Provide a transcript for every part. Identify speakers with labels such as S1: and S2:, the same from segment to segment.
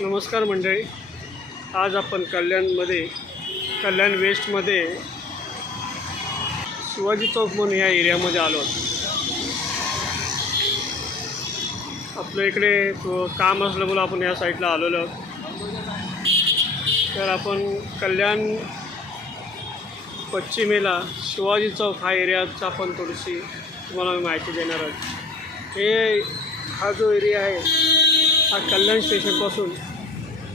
S1: नमस्कार मंडळी. आज आपण कल्याणमध्ये कल्याण वेस्टमध्ये शिवाजी चौक म्हणून या एरियामध्ये आलो आहोत. आपलं इकडे काम असल्यामुळं आपण या साईडला आलेलो आहोत. तर आपण कल्याण पश्चिमेला शिवाजी चौक हा एरियाचा आपण थोडीशी तुम्हाला मी माहिती देणार आहोत. हे हा जो एरिया आहे हा कल्याण स्टेशनपासून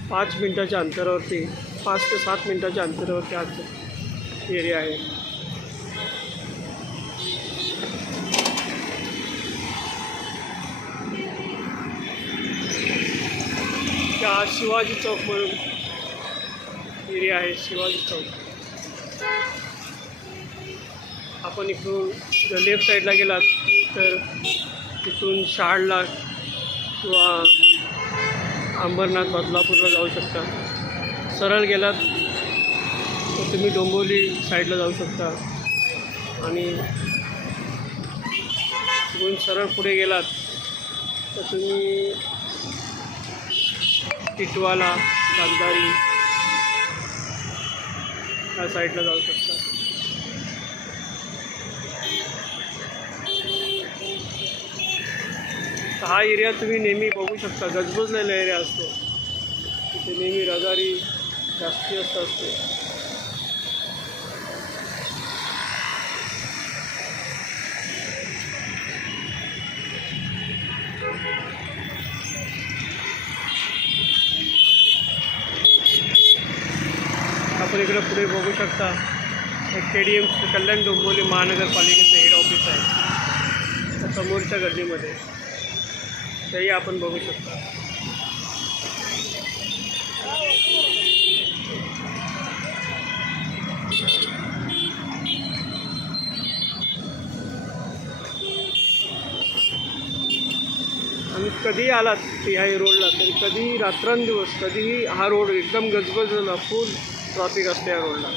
S1: पाच मिनटाच्या अंतरावरती पाच ते सात मिनटाच्या अंतरावरती आज एरिया आहे. त्या शिवाजी चौक म्हणून एरिया आहे शिवाजी चौक. आपण इकडून जर लेफ्ट साईडला गेलात तर तिथून शहाडला किंवा अंबरनाथ बदलापूरला जाऊ शकता. सरळ गेलात तर तुम्ही डोंबिवली साईडला जाऊ शकता. आणि तिकडून सरळ पुढे गेलात तर तुम्ही टिटवाला कागदारी या साईडला जाऊ शकता. हा एरिया तुम्ही नेहमी बघू शकता. गजबजलेला एरिया असतो. तिथे नेहमी रजारी जास्ती जास्त असते. आपण इकडे पुढे बघू शकता. K D M Kalyan Dombivli महानगरपालिकेचं हेड ऑफिस आहे. समोरच्या गर्दीमध्ये. तेही आपण बघू शकता. आणि कधीही आलात ह्या रोडला तरी कधीही रात्रंदिवस कधीही हा रोड एकदम गजबजला फुल ट्रॉफिक असते या रोडला.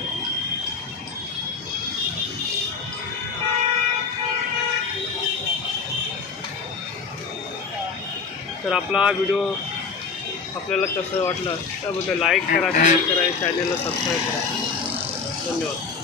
S1: तर आपला हा व्हिडिओ आपल्याला कसं वाटलं त्याबद्दल लाईक करा शेअर करा चॅनलला सबस्क्राईब करा. धन्यवाद.